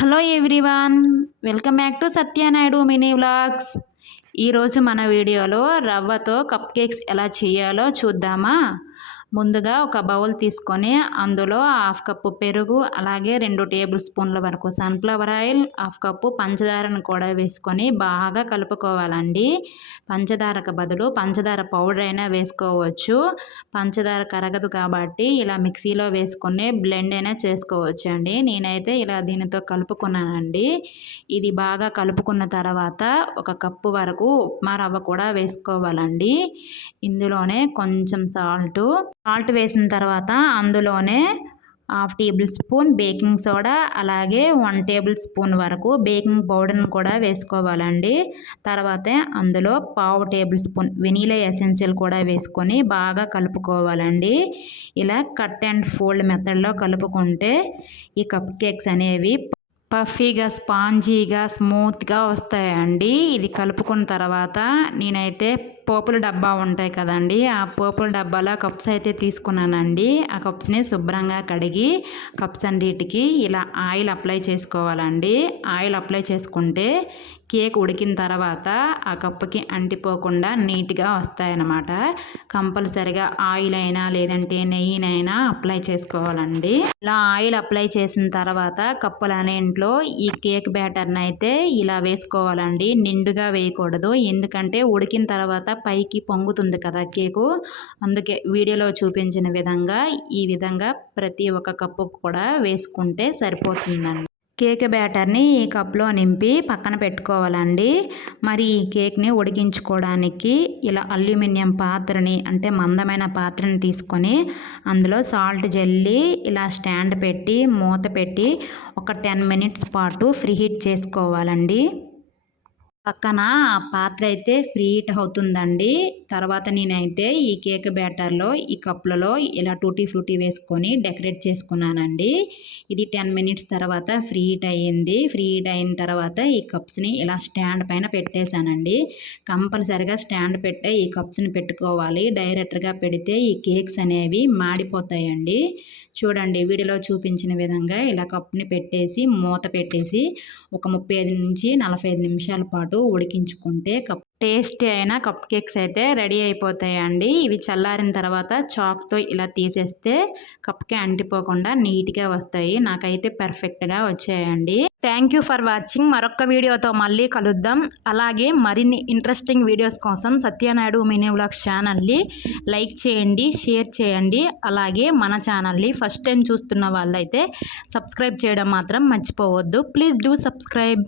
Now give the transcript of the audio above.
Hello everyone welcome back to Satyanaidu mini vlogs. ఈరోజు మన వీడియోలో రవ్వతో కప్ కేక్స్ ఎలా చేయాలో చూద్దామా? ముందుగా ఒక బౌల్ తీసుకొని అందులో హాఫ్ కప్పు పెరుగు అలాగే రెండు టేబుల్ స్పూన్ల వరకు సన్ఫ్లవర్ ఆయిల్ హాఫ్ కప్పు పంచదారను కూడా వేసుకొని బాగా కలుపుకోవాలండి. పంచదారకు బదులు పంచదార పౌడర్ అయినా వేసుకోవచ్చు. పంచదార కరగదు కాబట్టి ఇలా మిక్సీలో వేసుకొని బ్లెండ్ అయినా చేసుకోవచ్చు అండి నేనైతే ఇలా దీనితో కలుపుకున్నానండి. ఇది బాగా కలుపుకున్న తర్వాత ఒక కప్పు వరకు ఉప్మా రవ్వ కూడా వేసుకోవాలండి. ఇందులోనే కొంచెం సాల్టు సాల్ట్ వేసిన తర్వాత అందులోనే half tablespoon baking soda అలాగే వన్ టేబుల్ స్పూన్ వరకు బేకింగ్ పౌడర్ని కూడా వేసుకోవాలండి. తర్వాత అందులో పావు టేబుల్ స్పూన్ వెనీలా ఎసెన్షియల్ కూడా వేసుకొని బాగా కలుపుకోవాలండి. ఇలా కట్ అండ్ ఫోల్డ్ మెథడ్లో కలుపుకుంటే ఈ కప్ కేక్స్ అనేవి పఫీగా స్పాంజీగా స్మూత్గా వస్తాయండి. ఇది కలుపుకున్న తర్వాత నేనైతే పోపుల డబ్బా ఉంటాయి కదండి ఆ పోపుల డబ్బాలో కప్స్ అయితే తీసుకున్నానండి. ఆ కప్స్ని శుభ్రంగా కడిగి కప్స్ అన్నిటికి ఇలా ఆయిల్ అప్లై చేసుకోవాలండి. ఆయిల్ అప్లై చేసుకుంటే కేక్ ఉడికిన తర్వాత ఆ కప్పుకి అంటిపోకుండా నీట్గా వస్తాయన్నమాట. కంపల్సరిగా ఆయిల్ అయినా లేదంటే నెయ్యినైనా అప్లై చేసుకోవాలండి. ఇలా ఆయిల్ అప్లై చేసిన తర్వాత కప్పులన్నింట్లో ఈ కేక్ బ్యాటర్ని అయితే ఇలా వేసుకోవాలండి. నిండుగా వేయకూడదు. ఎందుకంటే ఉడికిన తర్వాత పైకి పొంగుతుంది కదా కేకు. అందుకే వీడియోలో చూపించిన విధంగా ఈ విధంగా ప్రతి ఒక్క కప్పు కూడా వేసుకుంటే సరిపోతుందండి. కేక్ బ్యాటర్ని ఈ కప్లో నింపి పక్కన పెట్టుకోవాలండి. మరి ఈ కేక్ని ఉడికించుకోవడానికి ఇలా అల్యూమినియం పాత్రని అంటే మందమైన పాత్రని తీసుకొని అందులో సాల్ట్ జల్లి ఇలా స్టాండ్ పెట్టి మూత పెట్టి ఒక టెన్ మినిట్స్ పాటు ఫ్రీ హీట్ చేసుకోవాలండి. పక్కన ఆ పాత్ర అయితే ఫ్రీ హీట్ అవుతుందండి. తర్వాత నేనైతే ఈ కేక్ బ్యాటర్లో ఈ కప్పులలో ఇలా టూటీ ఫ్రూటీ వేసుకొని డెకరేట్ చేసుకున్నానండి. ఇది టెన్ మినిట్స్ తర్వాత ఫ్రీ హీట్ అయ్యింది. ఫ్రీ హీట్ అయిన తర్వాత ఈ కప్స్ని ఇలా స్టాండ్ పైన పెట్టేశానండి. కంపల్సరిగా స్టాండ్ పెట్టే ఈ కప్స్ని పెట్టుకోవాలి. డైరెక్ట్గా పెడితే ఈ కేక్స్ అనేవి మాడిపోతాయండి. చూడండి వీడియోలో చూపించిన విధంగా ఇలా కప్ని పెట్టేసి మూత పెట్టేసి ఒక ముప్పై ఐదు నుంచి నలభై ఐదు పాటు పాటు ఉడికించుకుంటే కప్ టేస్టీ అయిన కప్ కేక్స్ అయితే రెడీ అయిపోతాయండి. ఇవి చల్లారిన తర్వాత చాక్తో ఇలా తీసేస్తే కప్కి అంటిపోకుండా నీట్గా వస్తాయి. నాకైతే పర్ఫెక్ట్గా వచ్చాయండి. Thank you for watching. మరొక వీడియోతో మళ్ళీ కలుద్దాం. అలాగే మరిన్ని ఇంట్రెస్టింగ్ వీడియోస్ కోసం సత్యనాయుడు మినీ వ్లాగ్స్ ఛానల్ని లైక్ చేయండి షేర్ చేయండి. అలాగే మన ఛానల్ని ఫస్ట్ టైం చూస్తున్న వాళ్ళైతే సబ్స్క్రైబ్ చేయడం మాత్రం మర్చిపోవద్దు. Please do subscribe.